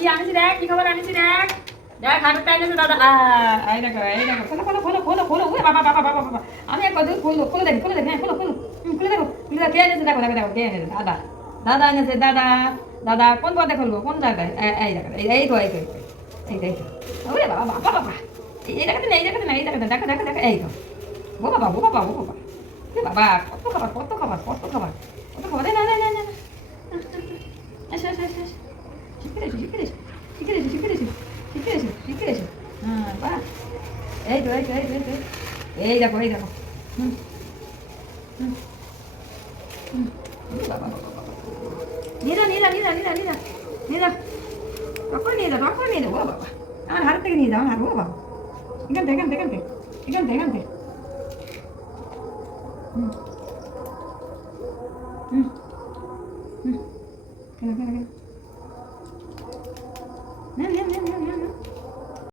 কি আনিছি দেখ, কি খবর আনিছি দেখ। দেখ হাঁটুটা এনেছে দাদা। এই দেখো, এই দেখো। খোলো, খোলো, খোলো, খোলো, খোলো। উরে বাবা, বাবা, বাবা, বাবা। আমি একবার দুধ খুললো, খুলে দেখি, খুলে দেখি, হ্যাঁ, খোলো, খোলো। খুলে দেখো, খুলে দেখো, কে এনেছে দেখো, দেখো, দেখো, কে এনেছে, দাদা। দাদা এনেছে, দাদা। দাদা কোন পথে খুলবো, কোন জায়গায়? এই দেখো, এই তো, এই তো, এই তো, এই তো। ওরে বাবা, বাবা, বাবা। এই জায়গাতে না, এই জায়গাতে না, এই জায়গাতে, দেখো, দেখো, দেখো, এই তো। ও বাবা, ও বাবা, ও বাবা। এ বাবা, কত খাবার, কত খাবার, কত খাবার, কত খাবার। না, না, না, না, না। আসো, আসো, আসো, আসো। শিখে এসো, শিখে এসো, শিখে এসো, শিখে এসো, শিখে এসো, শিখে এসো। হ্যাঁ, বাহ। এই তো, এই তো, এই তো, এই তো। এই দেখো, এই দেখো। হুম, হুম, হুম। এ বাবা, বাবা, বাবা। নিয়ে যাও, নিয়ে যাও, নিয়ে যাও, নিয়ে যাও, নিয়ে যাও, নিয়ে যাও। টক করে নিয়ে যাও, টক করে নিয়ে যাও। ও বাবা, আমার হাত থেকে নিয়ে যাও, আমার হাত, ও বাবা। এখান থেকে, এখান থেকে, এখান থেকে, এখান থেকে, এখান থেকে। হুম, হুম, হুম। কেন, কেন, কেন? না, না, না, না, না, না।